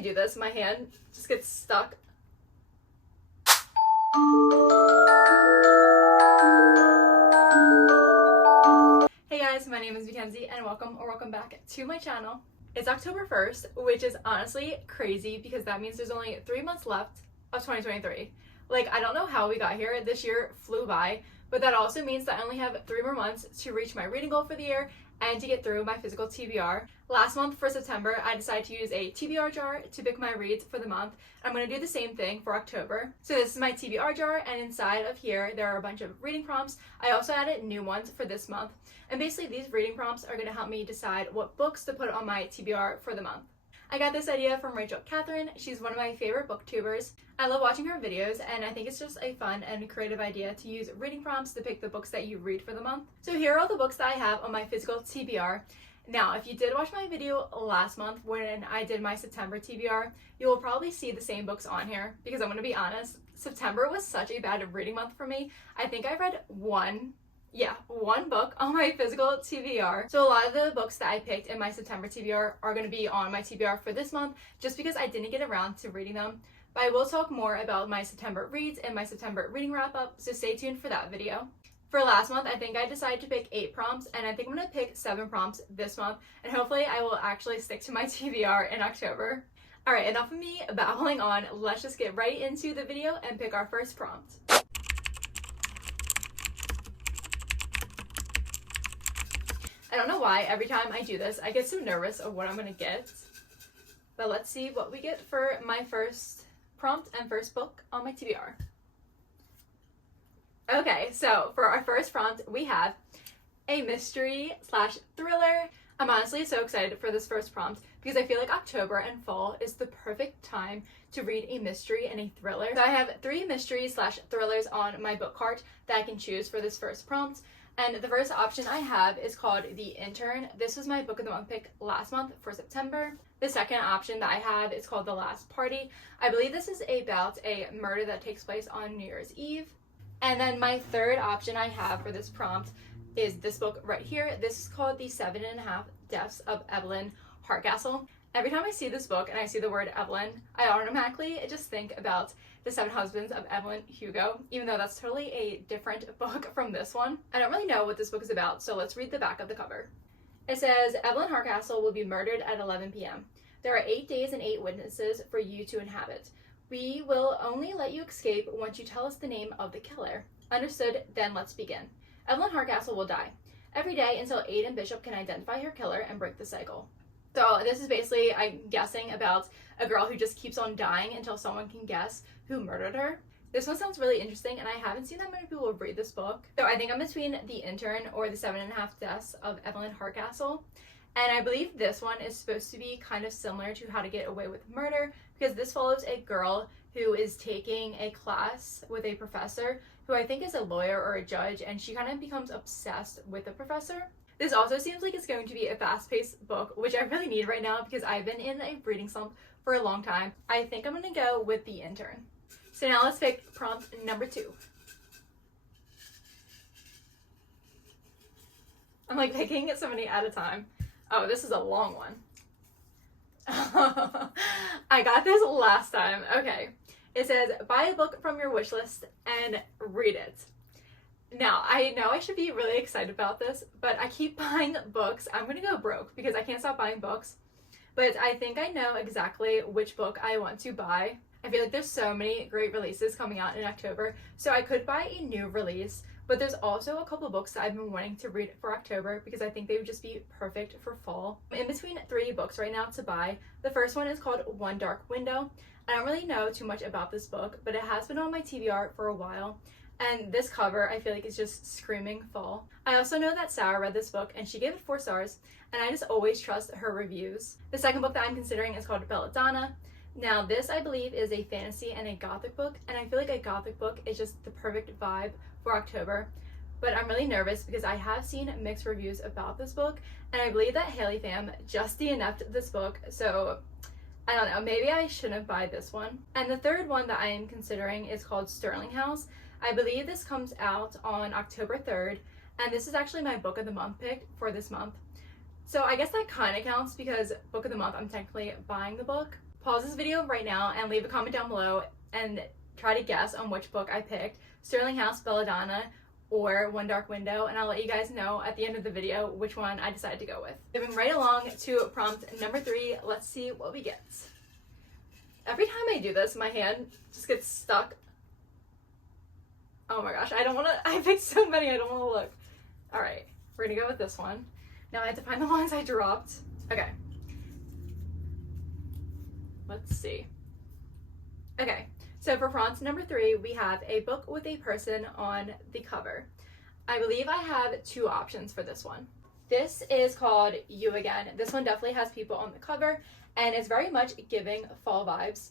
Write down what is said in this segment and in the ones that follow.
I do this, my hand just gets stuck. Hey guys, my name is Mackenzie and welcome back to my channel. It's October 1st, which is honestly crazy because that means there's only 3 months left of 2023. Like, I don't know how we got here. This year flew by, but that also means that I only have 3 more months to reach my reading goal for the year and to get through my physical TBR. Last month for September, I decided to use a TBR jar to pick my reads for the month. I'm going to do the same thing for October. So this is my TBR jar, and inside of here there are a bunch of reading prompts. I also added new ones for this month. And basically these reading prompts are going to help me decide what books to put on my TBR for the month. I got this idea from Rachel Catherine. She's one of my favorite booktubers. I love watching her videos, and I think it's just a fun and creative idea to use reading prompts to pick the books that you read for the month. So here are all the books that I have on my physical TBR. Now, if you did watch my video last month when I did my September TBR, you will probably see the same books on here because I'm going to be honest, September was such a bad reading month for me. I think I read one book on my physical TBR. So a lot of the books that I picked in my September TBR are going to be on my TBR for this month just because I didn't get around to reading them. But I will talk more about my September reads and my September reading wrap up, so stay tuned for that video. For last month, I think I decided to pick 8 prompts, and I think I'm going to pick 7 prompts this month, and hopefully I will actually stick to my TBR in October. Alright, enough of me babbling on. Let's just get right into the video and pick our first prompt. I don't know why every time I do this, I get so nervous of what I'm going to get. But let's see what we get for my first prompt and first book on my TBR. Okay, so for our first prompt, we have a mystery/thriller. I'm honestly so excited for this first prompt because I feel like October and fall is the perfect time to read a mystery and a thriller. So I have 3 mysteries/thrillers on my book cart that I can choose for this first prompt. And the first option I have is called The Intern. This was my book of the month pick last month for September. The second option that I have is called The Last Party. I believe this is about a murder that takes place on New Year's Eve. And then my third option I have for this prompt is this book right here. This is called The 7.5 Deaths of Evelyn Hardcastle. Every time I see this book and I see the word Evelyn, I automatically just think about The 7 Husbands of Evelyn Hugo, even though that's totally a different book from this one. I don't really know what this book is about, so let's read the back of the cover. It says, Evelyn Hardcastle will be murdered at 11 p.m. There are 8 days and 8 witnesses for you to inhabit. We will only let you escape once you tell us the name of the killer. Understood? Then let's begin. Evelyn Hardcastle will die every day until Aidan Bishop can identify her killer and break the cycle. So this is basically, I'm guessing, about a girl who just keeps on dying until someone can guess who murdered her. This one sounds really interesting, and I haven't seen that many people read this book. So I think I'm between The Intern or The 7.5 Deaths of Evelyn Hardcastle. And I believe this one is supposed to be kind of similar to How to Get Away with Murder, because this follows a girl who is taking a class with a professor who I think is a lawyer or a judge, and she kind of becomes obsessed with the professor. This also seems like it's going to be a fast-paced book, which I really need right now because I've been in a reading slump for a long time. I think I'm going to go with The Intern. So now let's pick prompt number 2. I'm like picking so many at a time. Oh, this is a long one. I got this last time. Okay. It says, buy a book from your wish list and read it. Now, I know I should be really excited about this, but I keep buying books. I'm going to go broke because I can't stop buying books. But I think I know exactly which book I want to buy. I feel like there's so many great releases coming out in October, so I could buy a new release. But there's also a couple books that I've been wanting to read for October because I think they would just be perfect for fall. I'm in between 3 books right now to buy. The first one is called One Dark Window. I don't really know too much about this book, but it has been on my TBR for a while. And this cover, I feel like, is just screaming fall. I also know that Sarah read this book and she gave it 4 stars, and I just always trust her reviews. The second book that I'm considering is called Belladonna. Now, this, I believe, is a fantasy and a gothic book, and I feel like a gothic book is just the perfect vibe for October. But I'm really nervous because I have seen mixed reviews about this book, and I believe that Haley Pham just DNF'd this book, so I don't know, maybe I shouldn't buy this one. And the third one that I am considering is called Sterling House. I believe this comes out on October 3rd, and this is actually my book of the month pick for this month. So I guess that kind of counts because book of the month, I'm technically buying the book. pause this video right now and leave a comment down below and try to guess on which book I picked, Sterling House, Belladonna, or One Dark Window, and I'll let you guys know at the end of the video which one I decided to go with. Moving right along to prompt number 3, let's see what we get. Every time I do this, my hand just gets stuck. Oh my gosh, I picked so many, I don't want to look. Alright, we're gonna go with this one. Now I have to find the ones I dropped. Okay. Let's see. Okay, so for prompt number 3, we have a book with a person on the cover. I believe I have 2 options for this one. This is called You Again. This one definitely has people on the cover and is very much giving fall vibes.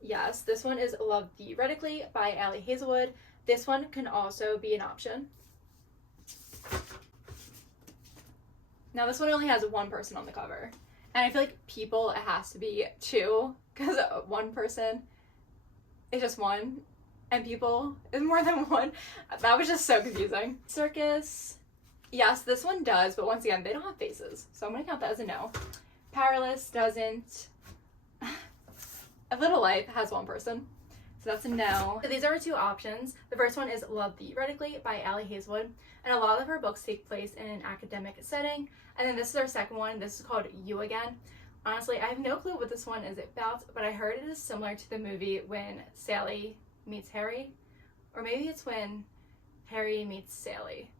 Yes, this one is Love Theoretically by Ali Hazelwood. This one can also be an option. Now this one only has 1 person on the cover. And I feel like people, it has to be 2, because 1 person is just 1, and people is more than 1. That was just so confusing. Circus. Yes, this one does, but once again, they don't have faces. So I'm going to count that as a no. Powerless doesn't. A Little Life has 1 person. So that's a no. So these are our 2 options. The first one is Love Theoretically by Ali Hazelwood. And a lot of her books take place in an academic setting. And then this is our second one. This is called You Again. Honestly, I have no clue what this one is about, but I heard it is similar to the movie When Sally Meets Harry. Or maybe it's When Harry Meets Sally.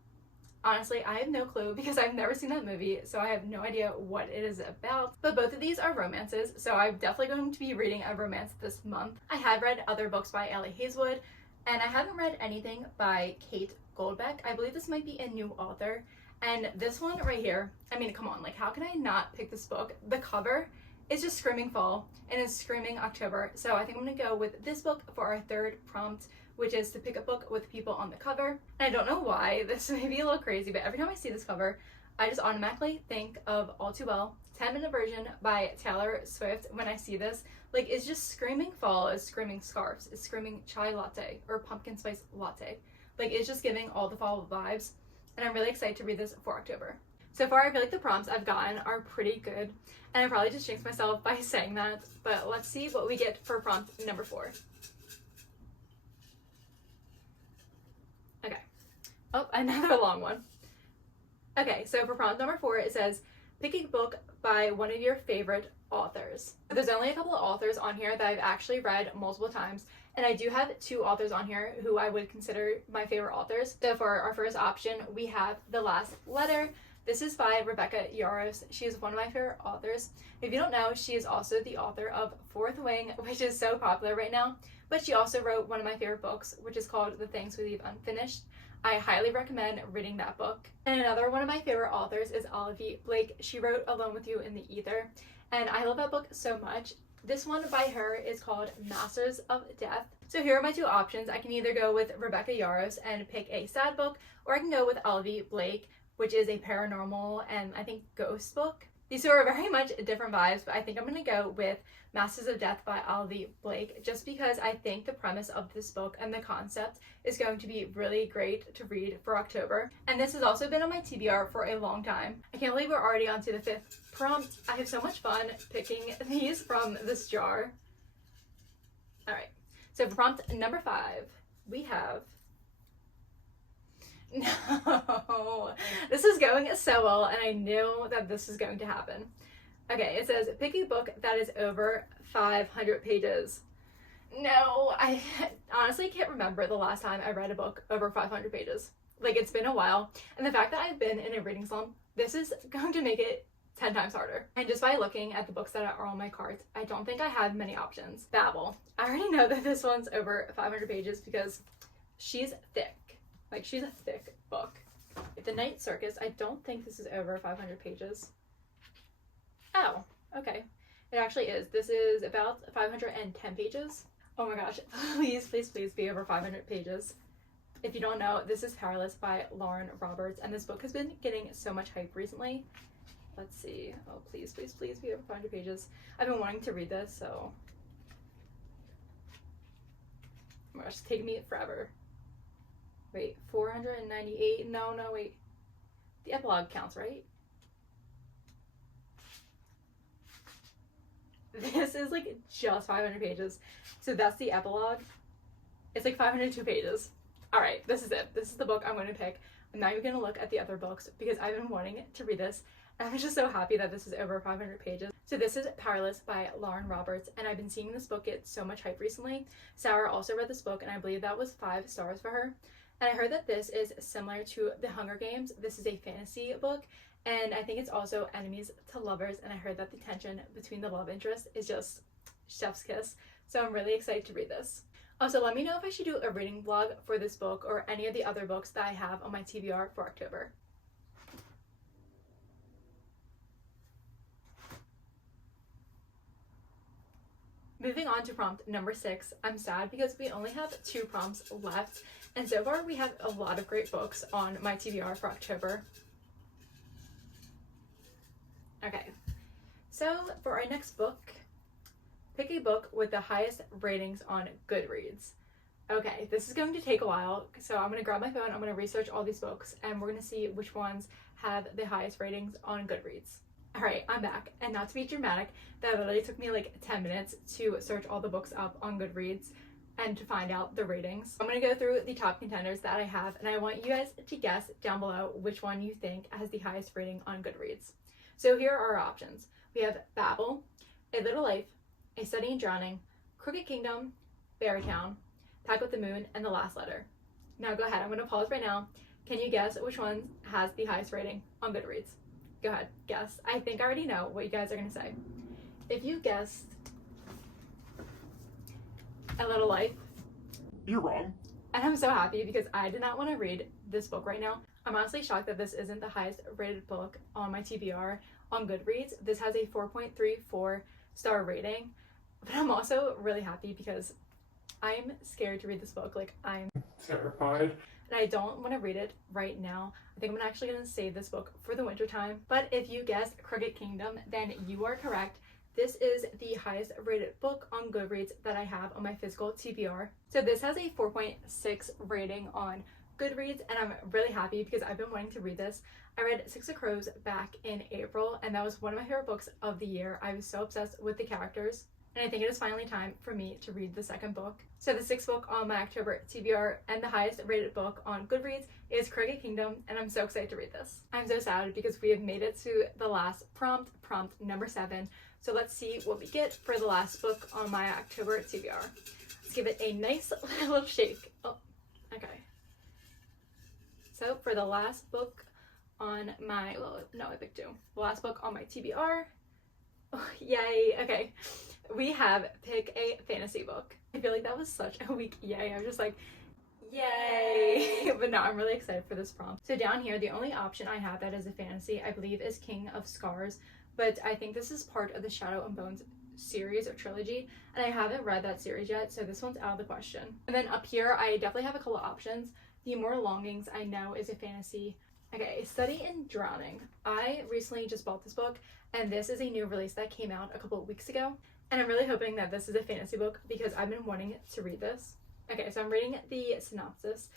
Honestly, I have no clue because I've never seen that movie, so I have no idea what it is about. But both of these are romances, so I'm definitely going to be reading a romance this month. I have read other books by Ali Hazelwood, and I haven't read anything by Kate Goldbeck. I believe this might be a new author. And this one right here, I mean, come on, like, how can I not pick this book? The cover is just screaming fall and is screaming October. So I think I'm gonna go with this book for our 3rd prompt, which is to pick a book with people on the cover. And I don't know why, this may be a little crazy, but every time I see this cover, I just automatically think of All Too Well, 10-minute version by Taylor Swift. When I see this, like, it's just screaming fall, it's screaming scarves, it's screaming chai latte or pumpkin spice latte. Like, it's just giving all the fall vibes. And I'm really excited to read this for October. So far, I feel like the prompts I've gotten are pretty good, and I probably just jinxed myself by saying that, but let's see what we get for prompt number 4. Okay. Oh, another long one. Okay, so for prompt number 4, it says, pick a book by one of your favorite authors. There's only a couple of authors on here that I've actually read multiple times, and I do have 2 authors on here who I would consider my favorite authors. So for our first option, we have The Last Letter. This is by Rebecca Yarros. She is one of my favorite authors. If you don't know, she is also the author of Fourth Wing, which is so popular right now, but she also wrote one of my favorite books, which is called The Things We Leave Unfinished. I highly recommend reading that book. And another one of my favorite authors is Olivia Blake. She wrote Alone with You in the Ether, and I love that book so much. This one by her is called Masters of Death. So here are my 2 options. I can either go with Rebecca Yarros and pick a sad book, or I can go with Olivia Blake, which is a paranormal and I think ghost book. These 2 are very much different vibes, but I think I'm going to go with Masters of Death by Olivia Blake, just because I think the premise of this book and the concept is going to be really great to read for October. And this has also been on my TBR for a long time. I can't believe we're already on to the 5th prompt. I have so much fun picking these from this jar. Alright, so for prompt number 5, we have... No, this is going so well, and I knew that this was going to happen. Okay, it says, pick a book that is over 500 pages. No, I honestly can't remember the last time I read a book over 500 pages. Like, it's been a while, and the fact that I've been in a reading slump, this is going to make it 10 times harder. And just by looking at the books that are on my cart, I don't think I have many options. Babel. I already know that this one's over 500 pages because she's thick. Like, she's a thick book. The Night Circus, I don't think this is over 500 pages. Oh, okay. It actually is. This is about 510 pages. Oh my gosh, please, please, please be over 500 pages. If you don't know, this is Powerless by Lauren Roberts, and this book has been getting so much hype recently. Let's see. Oh, please, please, please be over 500 pages. I've been wanting to read this, so... Oh my gosh, it's taking me forever. Wait, 498? No, wait. The epilogue counts, right? This is like just 500 pages. So that's the epilogue. It's like 502 pages. All right, this is it. This is the book I'm going to pick. I'm not even going to look at the other books because I've been wanting to read this. And I'm just so happy that this is over 500 pages. So this is Powerless by Lauren Roberts, and I've been seeing this book get so much hype recently. Sarah also read this book, and I believe that was 5 stars for her. And I heard that this is similar to The Hunger Games. This is a fantasy book, and I think it's also enemies to lovers, and I heard that the tension between the love interest is just chef's kiss. So I'm really excited to read this. Also, let me know if I should do a reading vlog for this book or any of the other books that I have on my TBR for October. Moving on to prompt number 6, I'm sad because we only have 2 prompts left, and so far we have a lot of great books on my TBR for October. Okay, so for our next book, pick a book with the highest ratings on Goodreads. Okay, this is going to take a while, so I'm going to grab my phone, I'm going to research all these books, and we're going to see which ones have the highest ratings on Goodreads. Alright, I'm back, and not to be dramatic, that literally took me like 10 minutes to search all the books up on Goodreads and to find out the ratings. I'm going to go through the top contenders that I have, and I want you guys to guess down below which one you think has the highest rating on Goodreads. So here are our options. We have Babel, A Little Life, A Study in Drowning, Crooked Kingdom, Fairytown, Pact with the Moon, and The Last Letter. Now go ahead, I'm going to pause right now. Can you guess which one has the highest rating on Goodreads? Go ahead, guess. I think I already know what you guys are going to say. If you guessed A Little Life, you're wrong. And I'm so happy because I did not want to read this book right now. I'm honestly shocked that this isn't the highest rated book on my TBR on Goodreads. This has a 4.34 star rating, but I'm also really happy because I'm scared to read this book. Like, I'm terrified. And I don't want to read it right now. I think I'm actually going to save this book for the winter time. But if you guessed Crooked Kingdom, then you are correct. This is the highest rated book on Goodreads that I have on my physical TBR. So this has a 4.6 rating on Goodreads, and I'm really happy because I've been wanting to read this. I read Six of Crows back in April, and that was one of my favorite books of the year. I was so obsessed with the characters. And I think it is finally time for me to read the second book. So the 6th book on my October TBR and the highest rated book on Goodreads is Crooked Kingdom, and I'm so excited to read this. I'm so sad because we have made it to the last prompt number 7. So let's see what we get for the last book on my October TBR. Let's give it a nice little shake. Oh, okay. So for the last book on my, well, no, I picked 2. The last book on my TBR. Oh, yay, okay. We have pick a fantasy book. I feel like that was such a weak yay. I'm just like, yay. But no, I'm really excited for this prompt. So down here, the only option I have that is a fantasy, I believe, is King of Scars. But I think this is part of the Shadow and Bones series or trilogy, and I haven't read that series yet, so this one's out of the question. And then up here, I definitely have a couple of options. The Immortal Longings, I know, is a fantasy. Okay, Study in Drowning. I recently just bought this book, and this is a new release that came out a couple of weeks ago. And I'm really hoping that this is a fantasy book because I've been wanting to read this. Okay, so I'm reading the synopsis,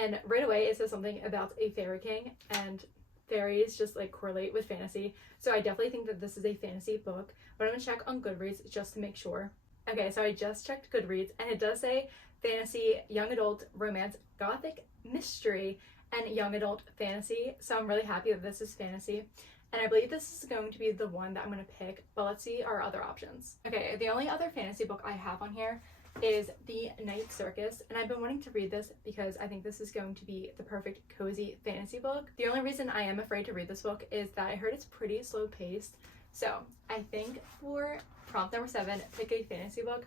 and right away it says something about a fairy king, and fairies just like correlate with fantasy. So I definitely think that this is a fantasy book, but I'm gonna check on Goodreads just to make sure. Okay, so I just checked Goodreads, and it does say fantasy, young adult, romance, gothic, mystery, and young adult fantasy. So I'm really happy that this is fantasy. And I believe this is going to be the one that I'm going to pick, but let's see our other options. Okay, the only other fantasy book I have on here is The Night Circus, and I've been wanting to read this because I think this is going to be the perfect cozy fantasy book. The only reason I am afraid to read this book is that I heard it's pretty slow paced. So I think for prompt number 7, pick a fantasy book,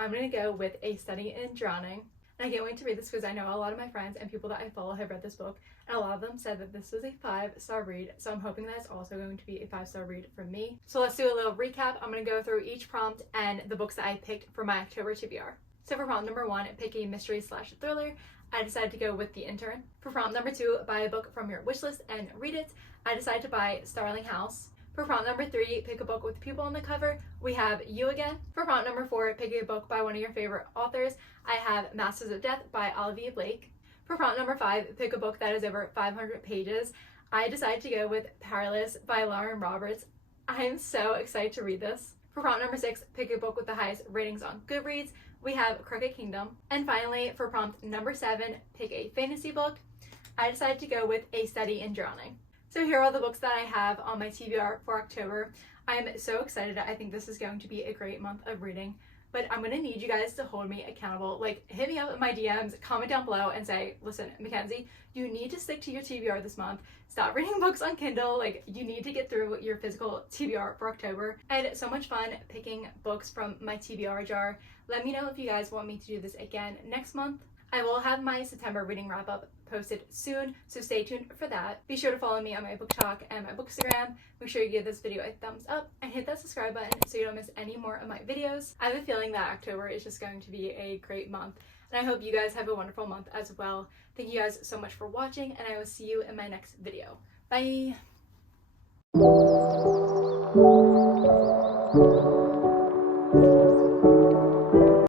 I'm going to go with A Study in Drowning. And I can't wait to read this because I know a lot of my friends and people that I follow have read this book, and a lot of them said that this was a 5-star read, so I'm hoping that it's also going to be a 5-star read from me. So let's do a little recap. I'm going to go through each prompt and the books that I picked for my October TBR. So for prompt number 1, pick a mystery/thriller. I decided to go with The Intern. For prompt number 2, buy a book from your wishlist and read it. I decided to buy Starling House. For prompt number 3, pick a book with people on the cover. We have You Again. For prompt number 4, pick a book by one of your favorite authors. I have Masters of Death by Olivia Blake. For prompt number 5, pick a book that is over 500 pages. I decided to go with Powerless by Lauren Roberts. I am so excited to read this. For prompt number 6, pick a book with the highest ratings on Goodreads. We have Crooked Kingdom. And finally, for prompt number 7, pick a fantasy book. I decided to go with A Study in Drowning. So here are all the books that I have on my TBR for October. I am so excited. I think this is going to be a great month of reading. But I'm going to need you guys to hold me accountable. Like, hit me up in my DMs, comment down below, and say, listen, Mackenzie, you need to stick to your TBR this month. Stop reading books on Kindle. Like, you need to get through your physical TBR for October. I had so much fun picking books from my TBR jar. Let me know if you guys want me to do this again next month. I will have my September reading wrap-up posted soon, so stay tuned for that. Be sure to follow me on my book talk and my bookstagram. Make sure you give this video a thumbs up and hit that subscribe button so you don't miss any more of my videos. I have a feeling that October is just going to be a great month, and I hope you guys have a wonderful month as well. Thank you guys so much for watching, and I will see you in my next video. Bye!